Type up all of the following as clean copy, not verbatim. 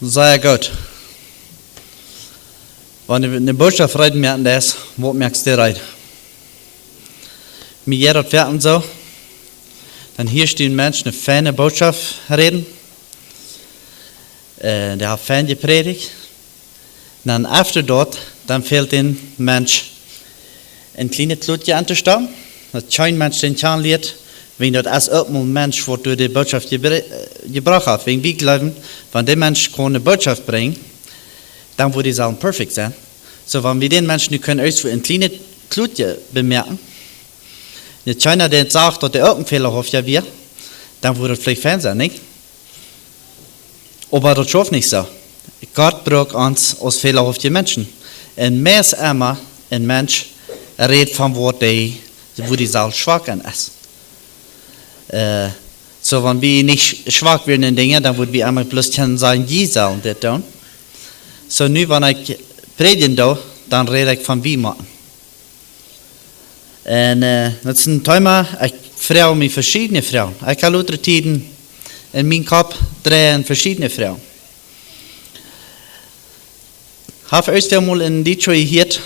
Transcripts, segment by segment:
Sehr gut. Wenn du eine Botschaft reden merken das, wo merkst du rein? Mir jeder werden so, dann hier stehen Menschen eine feine Botschaft reden. Der hat fein gepredigt. Dann after dort, dann fehlt den Mensch ein kleines Klutje anzustellen. Das kein Mensch den Kahn liert, wenn das als ein Mensch, wo du die Botschaft gebracht hast. Wegen wir glauben, wenn der Mensch keine Botschaft bringt, dann würde die Sachen perfekt sein. So, wenn wir den Menschen, die können euch für ein kleines Klutje bemerken, wenn keiner der sagt, dass der auch einen Fehler hat, ja wir, dann würde es vielleicht fein sein, nicht? Aber das schafft nicht so. Gott braucht uns als fehlerhafte Menschen. Und mehr als immer ein Mensch redet von Wort, wo die Sache schwach ist. So, wenn wir nicht schwach werden in Dingen, dann würden wir einmal bloß sagen, die sollen das tun. So, nu, wenn ich predigen da, dann rede ich von wie machen. Und das ist ein Thema, ich frage mich verschiedene Frauen. Ich habe lauter Tiden in meinem Kopf drehen verschiedene Frauen. Habe ich erst einmal in Detroit gehört,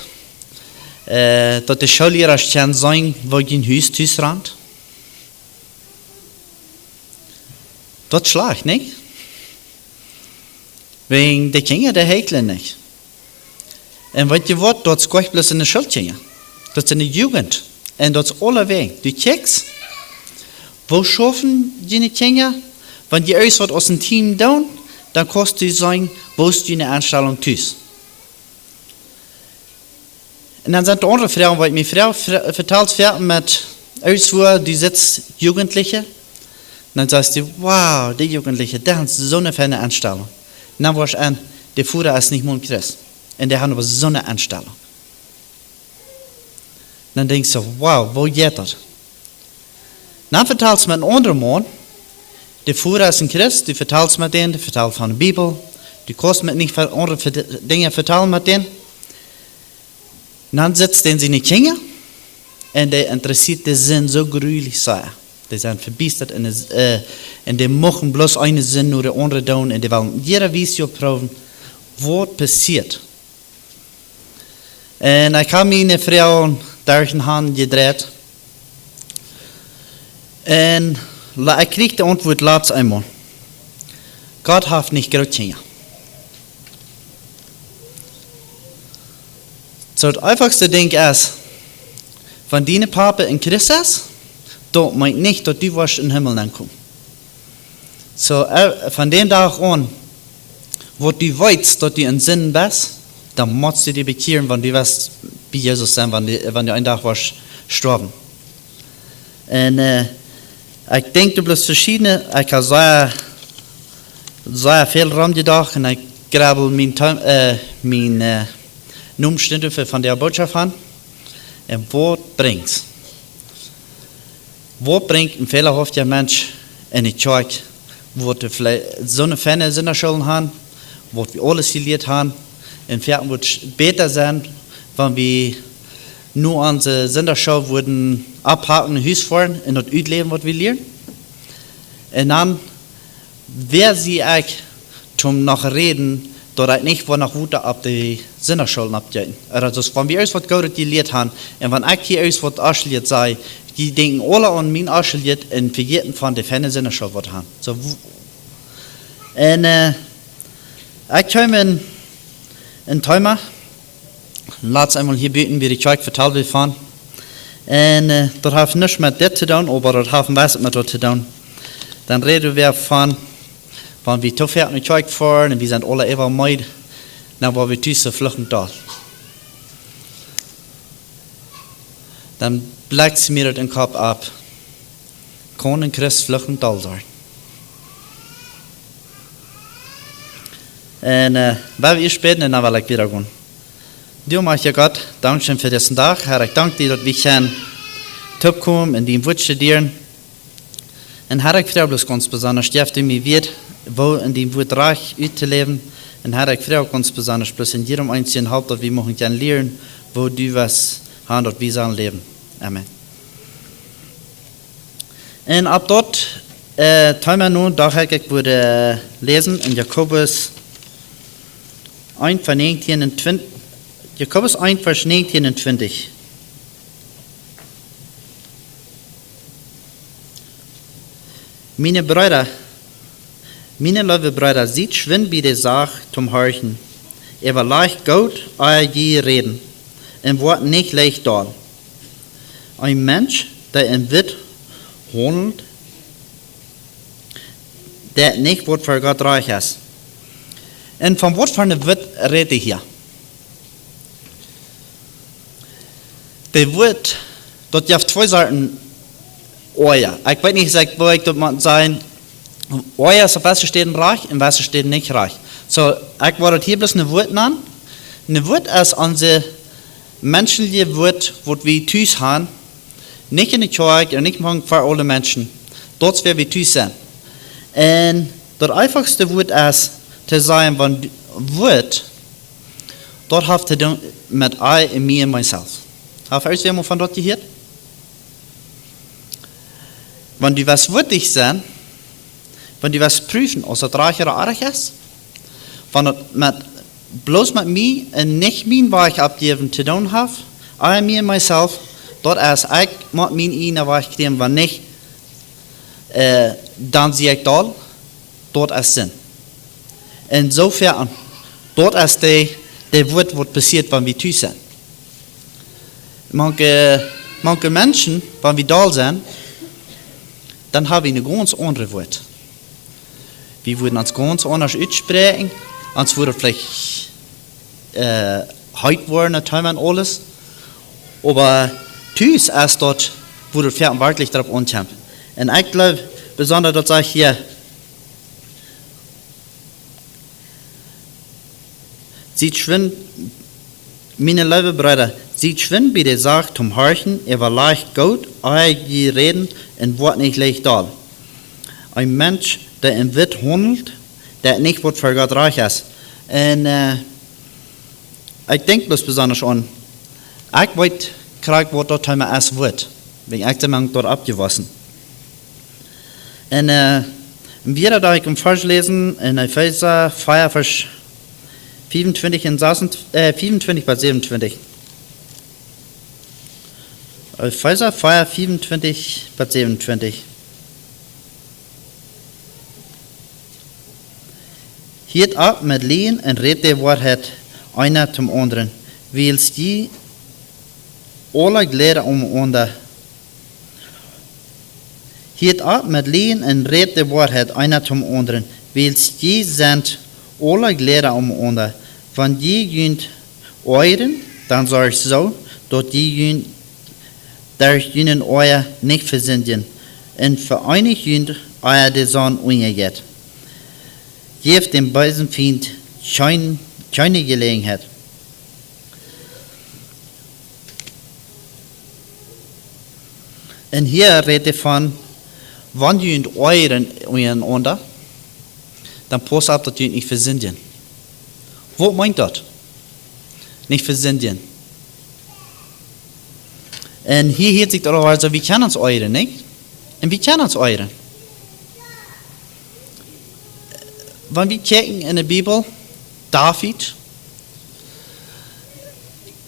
dass die Schullehrer schon sagen, wo ich in Haus rennt. Das schlägt nicht. Wegen die Kinder, die häkeln nicht. Und was ihr wollt, das ist bloß in der Schulkinder. Das ist in der Jugend. Und das ist alle Wege. Du checkst, wo schaffen die Kinder? Wenn die euch was aus dem Team tun, dann kannst du sagen, wo ist die Anstellung tust. Und dann sind die andere Frauen, weil meine Frau verteilt wird mit Ausfuhr, die sitzt Jugendliche. Und dann sagst du, wow, die Jugendliche, die haben so eine feine Anstellung. Und dann warst du an, der Führer ist nicht mein Christ. Und der hat aber so eine Anstellung. Und dann denkst du, wow, wo geht das? Dann verteilst du mit einem anderen Mann, der Führer ist ein Christ, du verteilst mit denen, du verteilst von der Bibel, du kannst mit nicht andere Dinge verteilen mit denen. Und dann sitzt den sie nicht Kinder und der interessiert die Sinn so grülich sehr. Die sind verbiestert und die machen bloß einen Sinn oder andere tun und die wollen jeder Visio proben, was passiert. Und ich habe meine Frau durch den Hand gedreht und ich kriege die Antwort letztes einmal. Gott hat nicht gerade Kinder. So, das einfachste Ding ist, wenn deine Papa in Christus ist, das meint nicht, dass du wirst in den Himmel ankommen. So, von dem Tag an, wo du weißt, dass du in Sinn bist, dann musst du dich bekehren, wenn du wirst bei Jesus sein, wenn du einen Tag wirst sterben. Und ich denke, du bist verschiedene, ich habe sehr viel Raum gedacht und ich grabe meine Umstände von der Botschaft an. Und wo bringt's? Wo bringt ein fehlerhafter Mensch in die Kirche, wo wir vielleicht so eine feine Sinnerschule haben, wo wir alles gelehrt haben, und wir wird besser sein, wenn wir nur unsere Sinnerschule würden abhaken, ein Haus fahren und das Leben, was wir lernen. Und dann, wer sie euch zum noch reden, dort nicht wo nach Wuta ab die Sinnerschulen abgehen. Also, wenn wir uns was Gutes gelehrt haben, und wenn ich hier uns was ausgelehrt sei, die denken alle an mein ausgelehrt und vergessen von der feinen Sinnerschule was haben. So, und ich komme in Thema, lass einmal hier beten, wie die Kirche verteilt wird von. Und das hat nichts mit das zu tun, aber das hat was mit das zu tun. Dann reden wir von, wenn wir zu fern in die Kirche fahren und wir sind alle immer müde, dann wollen wir zu flüchten dort. Dann bleibt mir das den Kopf ab. Kann ein Christ flüchten da sein? Und weil wir später dann will ich wieder gehen. Du mach ja Gott, danke für diesen Tag. Herr, ich danke dir, dass wir können zurückkommen und die Wort studieren. Und Herr, ich frage bloß ganz besonders, dass du mir wird, wo in dem Wort reich auszuleben. Und Herr, ich frage ganz besonders, bloß in jedem einzelnen Haupt, dass wir machen können lernen, wo du was hast, dass wir sollen leben. Amen. Und ab dort, Thema nun, da ich würde lesen in Jakobus 1 Vers 19 und 20. Jakobus 1 Vers 19 und 20. Meine Brüder, meine lieve Brüder, ziet schwind bij de zaak zum Horchen. Er leicht Gott euer je reden, en wordt nicht leicht dort. Ein Mensch, der in Wit handelt, der nicht wordt für Gott reich ist. Und von was für eine Wit rede ich hier? Der Wit, dort gibt zwei Sorten Eier. Ich weiß nicht, wo ich dort sein, Eier ist auf was steht reich und was steht nicht reich. So, ich wollte hier bloß eine Wort nennen. Eine Wort ist unsere menschliche Wort, was wir tüß haben. Nicht in der Kirche und nicht für alle Menschen. Dort werden wir tüß sein. Und das einfachste Wort ist, zu sagen, wenn Wort, dort hat zu tun mit I und me und myself. Habt ihr jemand von dort gehört? Wenn du was würdig sein, wenn du was prüfen, ob es reich oder arg ist, wenn es bloß mit mir und nicht mir, was ich abgeben zu tun habe, I, me und myself, dort ist ich mit mir in, was ich kriege, wenn nicht, dann sehe ich dort ist Sinn. Insofern, dort ist der Wort, was passiert, wenn wir tüß sind. Manche Menschen, wenn wir da sind, dann haben wir eine ganz andere Wort. Wir würden uns ganz anders aussprechen, uns würde vielleicht heute werden, natürlich alles. Aber tüß ist dort, wo wir wirklich darauf ankommen. Und ich glaube, besonders dort sage ich hier, sieht schwind, meine liebe Brüder, sieht schwind bei der Sache zum Horchen, war leicht Gott, euer reden und wird nicht leicht da. Ein Mensch, der in Wit handelt, der nicht wird für Gott reich ist. Und ich denke bloß besonders an, ich weiß, was dort einmal erst wird, wenn ich den dort abgewaschen. Und wir da ich im Vers lesen, in Epheser 4, Vers 25 und 25 bis 27. Epheser 4, 25 bis 27. Hiet ab mit Lehen und red die Wahrheit einer zum anderen, wils die alle leren umeinander. Hiet ab mit Lehen und red die Wahrheit einer zum anderen, wils die sind alle leren umeinander. Wenn die jünt euren, dann sag ich so, dort die jünt, durch jünen euer nicht versündigen, und vereinigt jünt euer die Sohn ungehet. Geeft dem bösen Feind keine Gelegenheit. Und hier redet von, wenn jünt euren untereinander, dann passt auf, dass jünt nicht versündigen. Was meint das? Nicht versündigen. Und hier hört sich darüber, also, wir kennen uns euren, nicht? Und wir kennen uns euren. Wenn wir checken in der Bibel, David,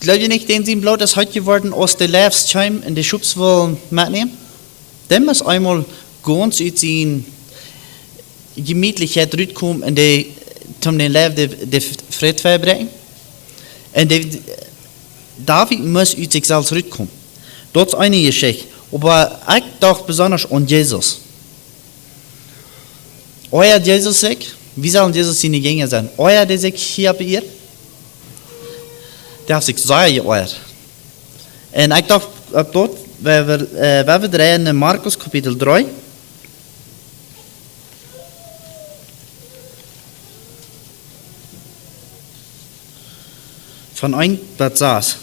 glaubt ihr nicht, den sie bloß ist heute geworden, aus der Lebensscheim in die Schubs wollen mitnehmen? Dem ist einmal ganz aus seiner Gemütlichkeit rausgekommen und zum den Leben der Fried verbringen. Und David muss aus sich selbst rauskommen. Das ist eine Geschichte. Aber ich dachte besonders an Jesus. Euer Jesus sagt, wie sollen Jesus seine Jünger sein? Euer, der sich hier beirrt, der hat sich sehr geeuert. Und ich dachte, dort, wenn wir drehen in Markus Kapitel 3, von 1 bis 6.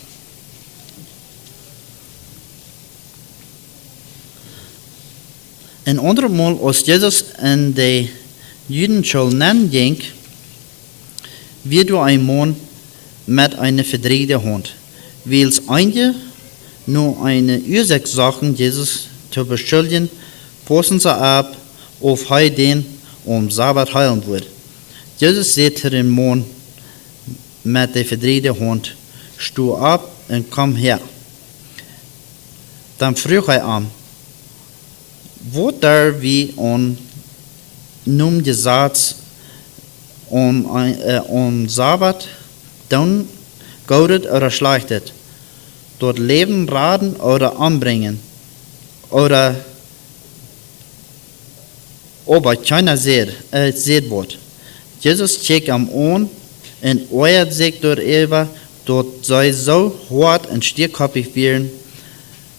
Ein anderes Mal, als Jesus in die Judenschule ging, wird ein Mann mit einer verdrehten Hand, weil einige nur eine Ursache suchen, Jesus zu beschuldigen, passen sie ab, auf den Sabbat heilen wird. Jesus sagte dem Mann met de verdrehte hond, stu op en kom her. Dan vroeg hij aan, wat daar wie on noem gezegd on Sabbat, dan godet oder schlechtet, dort Leben raden oder anbringen, oder aber keiner seht wordt. Jesus keek hem aan en oeiert zich door even, dat zij zo hard en stierkoppig werden.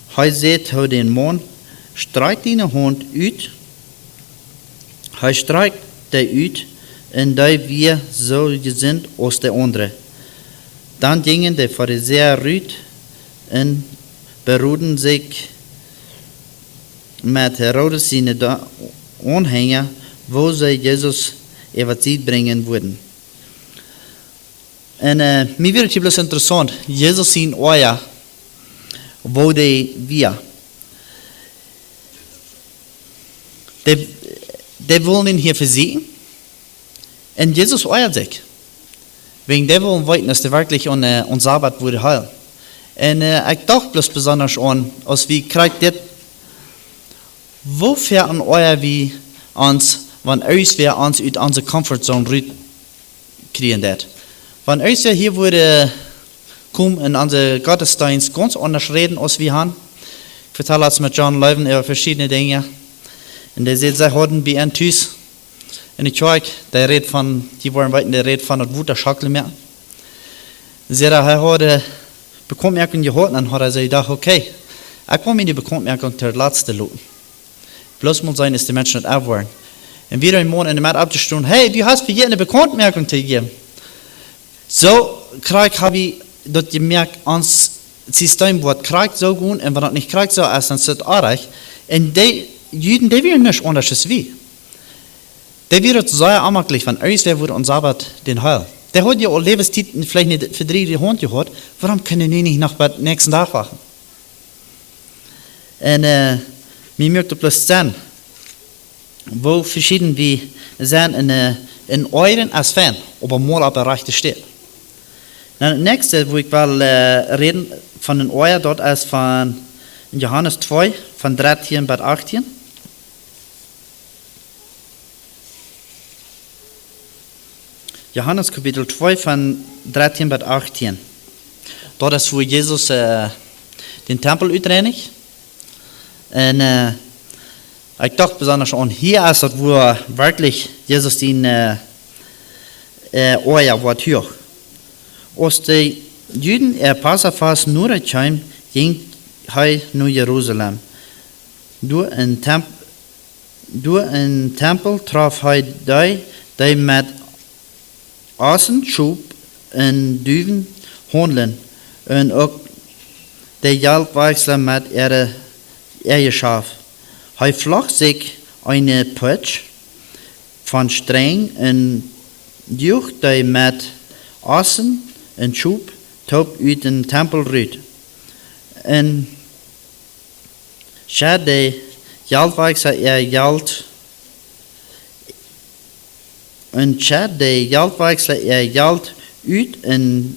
Hij zegt hoe den man, strijkt die hond uit. Hij strijkt die uit en die weer zo gezind als de andere. Dan gingen de Pharisäer uit en beroerden zich met Herodes zijn aanhanger, wo zij Jezus evangelie brengen würden. En mir wird hier bloß interessant, Jesus zijn oor, wo die wir. Die wollen ihn hier versehen. Und Jesus oort sich. Wegen der wollen wollten, dass der wirklich on Sabbat wurde heil. Und ich dachte bloß besonders an, als wie kriegt das, wofür an euer wie uns, wenn uns wir uns aus unserer Comfortzone kriegen das. Wenn uns wir hier würde kommen in unsere Gottesdienst ganz anders reden, als wir haben. Ich vertelle jetzt mit John Leuven über verschiedene Dinge. Und der sagt, sie hatten bei einem Tüß in der Kirche, der redet von, die wollen weiter, der redet von, das Wut der Schackel mehr. Sie hat eine Bekanntmerkung gehört, und dann hat er sich gedacht, okay, ich will mir die Bekanntmerkung der letzte lassen. Bloß muss sein, dass die Menschen nicht abwollen. Und wieder im Monat in der Mitte abzustimmen, hey, du hast für jeden eine Bekanntmerkung zu geben. So habe ich dort gemerkt, ans System wird kriegt so gut, und wenn das nicht kriegt so ist, dann ist es auch recht. Und die Juden, die werden nicht anders als wir. Die werden sehr anmerklich, wenn uns wer wurde und Sabbat den Heil. Der hat ja auch Lebenszeit vielleicht nicht für 3 Hund gehört, warum können die nicht noch beim nächsten Tag wachen? Und mir möchte bloß sehen, wo verschieden wir sind in euren als Fan, aber mal auf der rechten steht. Das nächste, wo ich will reden von den Euer, dort ist von Johannes 2, von 13 bis 18. Johannes Kapitel 2 von 13 bis 18. Dort ist, wo Jesus den Tempel utreinigt. Und ich dachte besonders an, hier ist es, wo wirklich Jesus den Euer wird hier. Als die Juden Passafast nur kamen, ging er nach Jerusalem. Door een tempel traf hij die met assen, schub en duiven handelen. En ook de geldwechsel met Eierschaf. Hij vloog zich een putsch van streng en joeg die met assen en schub top uit den tempel uit. En schad de geldwechsel geld. En schad de geldwechsel geld uit en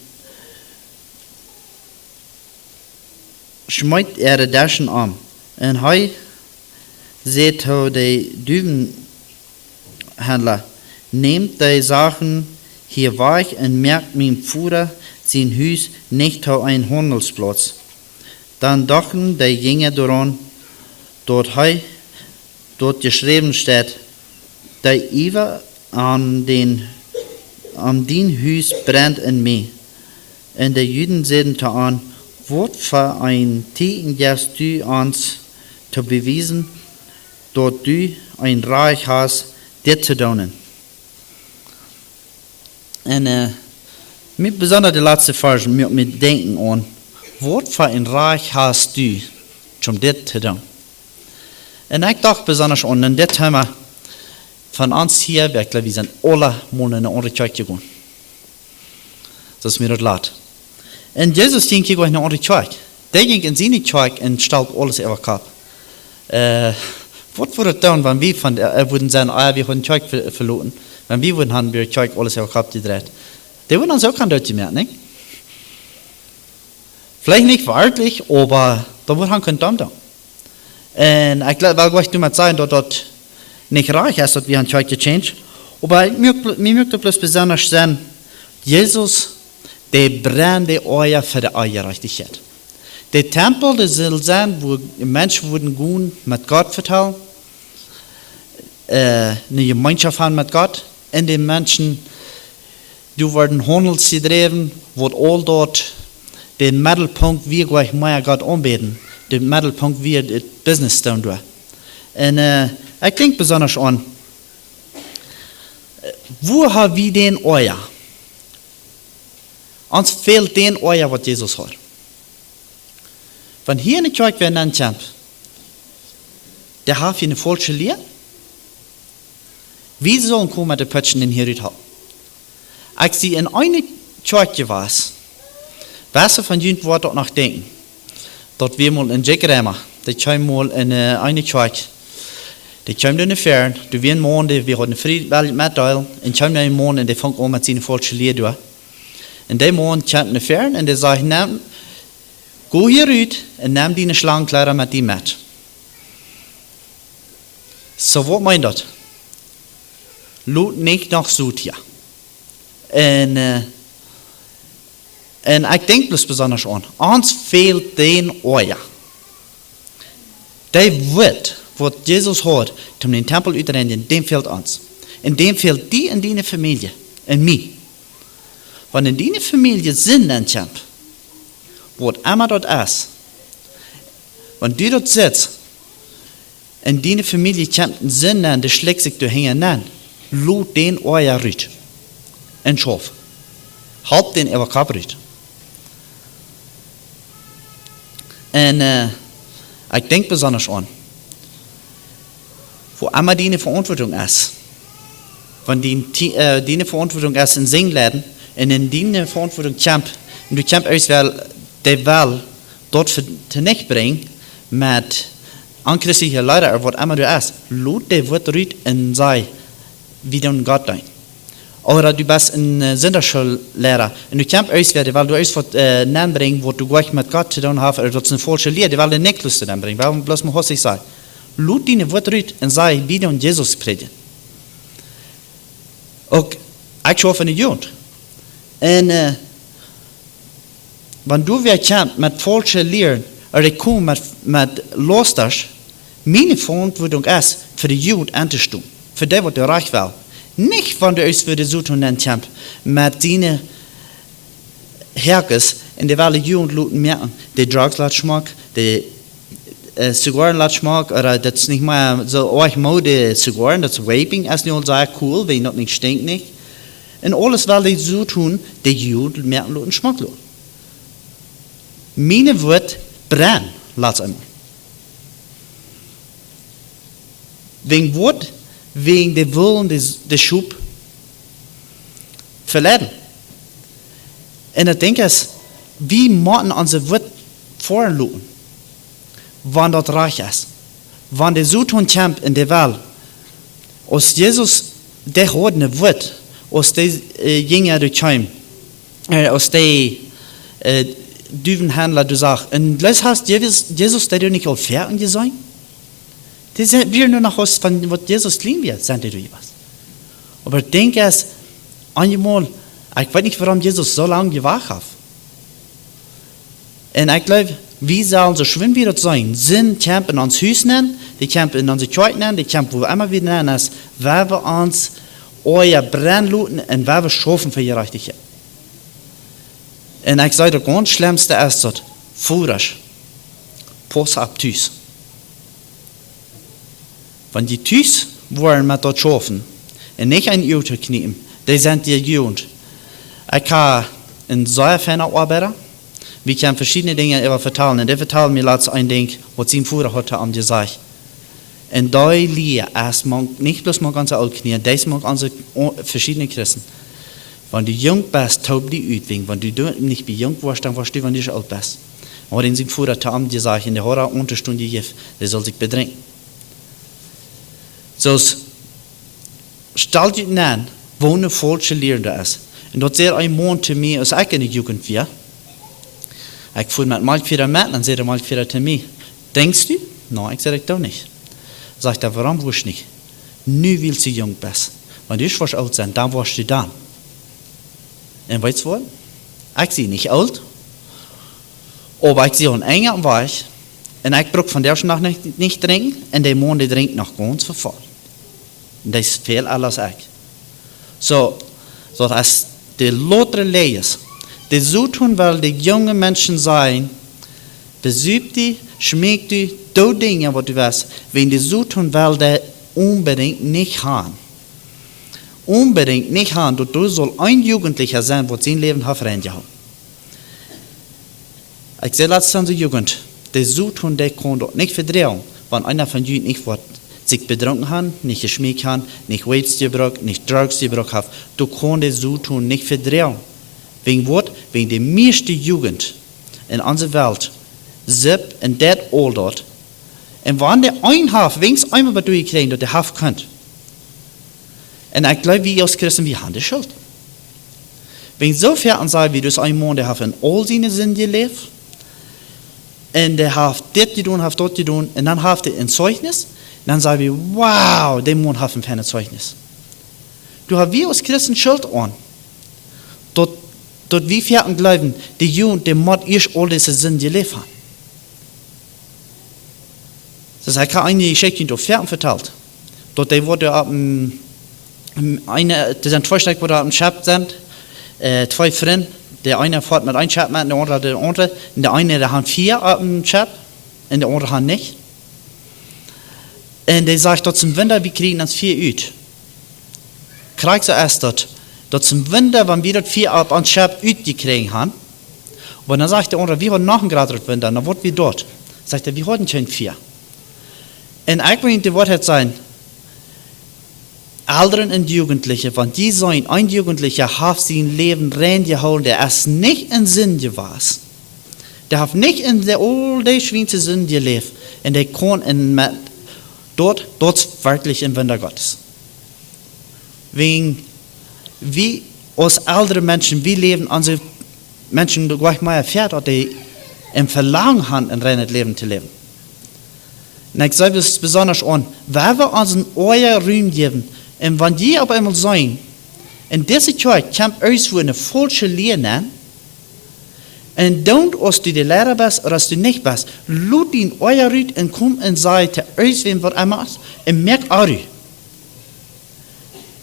smijt de daschen aan. En hij zegt hoe de duivenhandler neemt die zaken hier weg en merkt mijn Vater zijn huis niet hoe een handelsplaats. Dan dachten die gingen dooraan, dort geschreven staat, die Iver aan den huis brennt in mij. En de Juden zeiden te aan, wat voor een teken gevst du ons te bewijzen, dat du een reich hast, dit te doen. En mit besonders de laatste vers moet me denken aan, wat voor een reich hast du, om dit te doen. En ik dacht besonders aan, in dit thema van ons hier, we zijn alle mannen in een andere kerk gegaan. Dat is mir dat laat. En Jesus ging in een andere kerk. Die ging in zijn kerk en stelt alles over kap. Wat würde doen, wenn wir würden sagen, wir haben die Kerk verloren, wenn wir würden haben, wir die Kerk alles over kap gedreht. Der wird uns auch kein Deutsch mehr, nicht? Vielleicht nicht wörtlich, aber da wird han kein Damm da. Und ich glaube, weil ich nicht sagen, dass das nicht reich ist, dass wir han Zeit gechanged. Aber mir möchte bloß besonders sein, Jesus, der brennende Euer für die Eierreichtigkeit. Der Tempel, der soll sein, wo Menschen würden gehen, mit Gott vertrauen, eine Gemeinschaft haben mit Gott, und die Menschen, die werden Handel gedreven, wird all dort den Mittelpunkt, wie gleich mehr Gott anbeten, den Mittelpunkt, wie das Business tun tut. Und ich denke besonders an, wo haben wir den Euer? Uns fehlt den Euer, was Jesus hat. Wenn hier in der Kirche werden ankommt, der hat eine falsche Lehre. Wie sollen kommen mit den Pötchen in hier haben? Als sie in eine Kirche war, weißt du von jenen Wort dort noch denken, dort wir mal in Jekremer, die kommen mal in eine Kirche, die kommen in die Fern, die werden morgen, wir haben Friedwelt mitteilen, und kommen in morgen und die fangen an mit seiner falschen Lehre durch. Und der morgen kommt in die Fern und der sagt, geh hier raus und nimm deine Schlangenkleider mit dir mit. So, was meint das? Lut nicht nach Süd hier. Und ich denke bloß besonders an, uns fehlt den Euer. Der Wort, was Jesus hat, um den Tempel zu reinigen, dem fehlt uns. Und dem fehlt die in deine Familie, in mir. Wenn in deine Familie Sinn ankommt, was immer dort ist, wenn du dort sitzt, in deine Familie kommt ein Sinn an, der schlägt sich durch an, lut den Euer rüt. Und schaff. Halt den aber kaputt. Und ich denke besonders an, wo immer deine Verantwortung ist, wenn deine Verantwortung ist in Singladen, und in deine Verantwortung kommt, und du kommst aus, weil der will dort für nicht bringen, mit anchristlichen Leuten, oder was immer du ist, lut der Wort rüt und sei, wie dann Gott dein. Oder du bist ein Sonderschullehrer und du kommst aus, weil du etwas bringen, was du gleich mit Gott zu tun hast, oder das ist eine falsche Lehre, die will dir nicht Lust bringen, weil bloß mal ich sei. Lut deine Wort rüt und sei, wie dann Jesus predigen. Und ich schaue in der Jugend. Und wenn du wieder kommst mit falschen Lehren, oder kommst mit Losters, meine Verantwortung ist, für die Jugend anzustehen, für die, was du reich will. Nicht, wenn du es für die Südhunden kommst, mit deinen Herkes, in der Welle Jugend merken, die Drugs lassen schmecken, die Zigarren lassen schmecken, oder das ist nicht mehr so euch Mode Zigarren, das Vaping ist nicht sehr cool, weil das nicht stinkt nicht. Und alles, weil die so tun, die Jugend merken und schmecken. Meine Wort brennen, lass einmal. Wegen Wort, wegen der Willen des Schub verleiden. Und ich denke, wie müssen unsere Wort vorluten, wann das reich ist. Wann der Südhund kommt in der Welt, aus Jesus, der hat eine Wort, aus der Jünger, die kommen, aus der Düvenhändler, du sagst, und das heißt, Jesus, der du nicht auf Pferden gesagt? Das wir nur noch was von was Jesus lieben wird, sagt er was. Aber ich denke einmal, ich weiß nicht, warum Jesus so lange gewacht hat. Und ich glaube, wie sollen so schwimmen wir das sein? Sind campen uns Haus nennen, die campen in unsere Kirche nennen, die campen wo immer wir nennen, als wer wir uns euer Brennluten und wer wir schaffen für Gerechtigkeit. Und ich sage, das ganz Schlimmste ist das, Furisch, Post ab Tüß. Wenn die Tüß wollen mit dort schaffen und nicht ein Auto knieten, die sind die Jugend. Ich habe einen sehr feinen Arbeiter. Wir können verschiedene Dinge über vertellen. Und der vertelt mir letztens ein Ding, was sein Vater hatte am gesagt. Und da Lehre ist nicht bloß mal ganz alt knien, das mag unsere verschiedene Christen. Wenn du jung bist, taub die Übung. Wenn du nicht wie jung warst, dann warst du, wenn du alt bist. Und in seinem Vater am gesagt, in der Hora Unterstunde gibt, der soll sich bedrängen. So, stell dir an, wo eine falsche Lehre da ist. En dat zei een man te mij, als ik in de jugend was. Ik voel met Malkvierer met, dan zei de Malkvierer te mij, denkst du? Nou, ik zei, ik doe niet. Sagt er, warum wusste nicht? Nu willst du jung bist. Wenn du was alt sein, dann warst du dann. Und weißt du was? Ich sehe nicht alt, aber ich sehe ein enger war ich. Und ich brauche von der Nacht nicht trinken, und der Mann, der trinkt noch ganz verfahren. Und das fehlt alles ich. So dass die Lothar Lees, die so tun, weil die jungen Menschen sein, besucht die, schmeckt die, do Dinge, was du weißt, wenn die so tun, weil die unbedingt nicht haben. Unbedingt nicht haben, du soll ein Jugendlicher sein, der sein Leben hat verändert. Ich sehe letztens an der Jugend, die so tun, die kann dort nicht verdrehen, wenn einer von ihnen nicht sich betrunken hat, nicht geschmeckt hat, nicht Weiz gebraucht, nicht Drugs gebraucht hat, du kannst die so tun nicht verdrehen. Wegen was? Wegen die meiste Jugend in unserer Welt zip en dat all dort. En wanneer een half, wenigstens einmal wat je krijgt, dat de half kunt. En ik geloof, wie als Christen, wir haben die Schuld. Wenn so viel an sagen, wie du es ein Mann, der hat in all seine Sinn gelebt, und der hat das getan, hat dort getan, und dann hat er ein Zeugnis, dann sagen wir, wow, der Mann hat ein Zeugnis. Du hast wir als Christen Schuld an. Dort wie viel an glauben, die Jugend, der Mod ist all diese Sinn gelebt haben. Das heißt, ich habe eine Geschichte auf Pferden verteilt. Dort wurde das sind zwei Stück, die am Schab sind, zwei Freunde, der eine fährt mit einem Schab mit, der andere den anderen, und der eine, der hat 4 am Schab, und der andere hat nicht. Und der sagt, dort zum Winter, wir kriegen das 4 ut. Kriegst du erst dort zum Winter, wenn wir dort 4 am Schab gekriegt haben, und dann sagt der andere, wir haben noch einen Grad dort Winter, dann wird wir dort. Sagt er, wir hatten schon 4. Und eigentlich die Wort hat sein, Älteren und Jugendliche, wenn die sein, ein Jugendlicher hat sein Leben reingeholt, der ist nicht in Sinn gewesen. Der hat nicht in der all die schwierigste Sinn gelebt. Und der kann dort wirklich im Wunder Gottes. Wegen, wie als ältere Menschen, wie leben unsere Menschen, die gleich mal erfährt, die im Verlangen haben, ein reines Leben zu leben. Und ich sage es besonders an, wenn wir uns in euer Raum geben, und wenn die auf einmal sagen, in dieser Zeit kommt aus für eine falsche Lehre, und don't, als du der Lehrer bist oder als du nicht bist, lud in euer Raum und komm und sag zu uns, wenn wir einmal ist, und merk auch,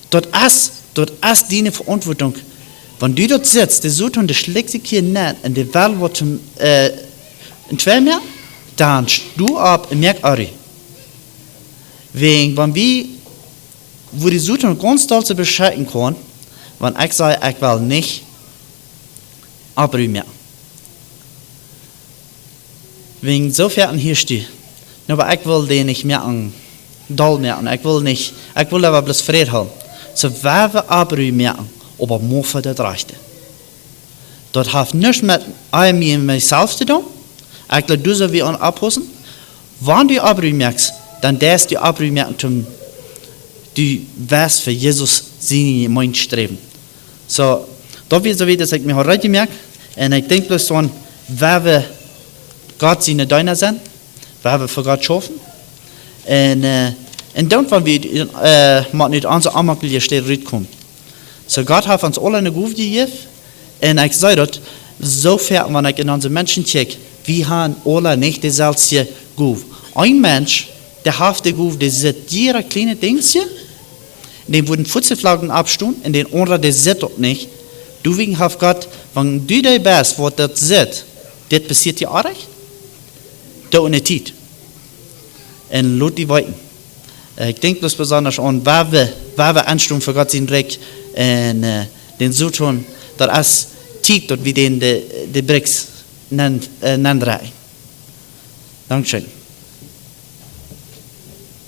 dort ist deine Verantwortung. Wenn du dort sitzt, der sucht und der schlägt sich hier nicht, und der Welt wird in 2 mehr, dann du ab und merk auch. Wegen, wenn wir, wo die Suche ganz doll zu beschreiben kann, wenn ich sage, ich will nicht abrühren mehr. Wegen so viel hier steht. Aber ich will den nicht mehr doll mehr. Ich will aber bloß Frieden haben. So werden wir abrühren mehr, aber morgen das Rechte. Das hat nichts mit mir und mir selbst zu tun. Ich glaube, du sollst wie an abhusen. Wenn du abrühren merkst, dann darfst du abrühren merken, du wirst für Jesus seine Mind streben. So, da wird so wie, dass ich mir heute merke, und ich denke bloß so, wer wir Gott seine Deiner sind, wer wir für Gott schaffen, und dann, wenn wir nicht unsere Amagel steht, rüberkommen. So, Gott hat uns alle eine Gute gegeben, und ich sage dort, so viel, wenn ich in unsere Menschen checke, wir haben alle nicht dieselbe Gute. Ein Mensch, der hat die Gute, der sieht jeder kleine Dingchen, den wurden Futzelflaggen abstehen, und den anderen, der sieht dort nicht. Du wegen hat Gott, wenn du da bist, wo das sieht, das passiert dir auch recht. Da ohne Zeit. Und lass die weiten. Ich denke bloß besonders an, wer wir anstehen für Gott sein Recht, und den so tun, dass Zeit dort wie den die Bricks nennen. Dankeschön.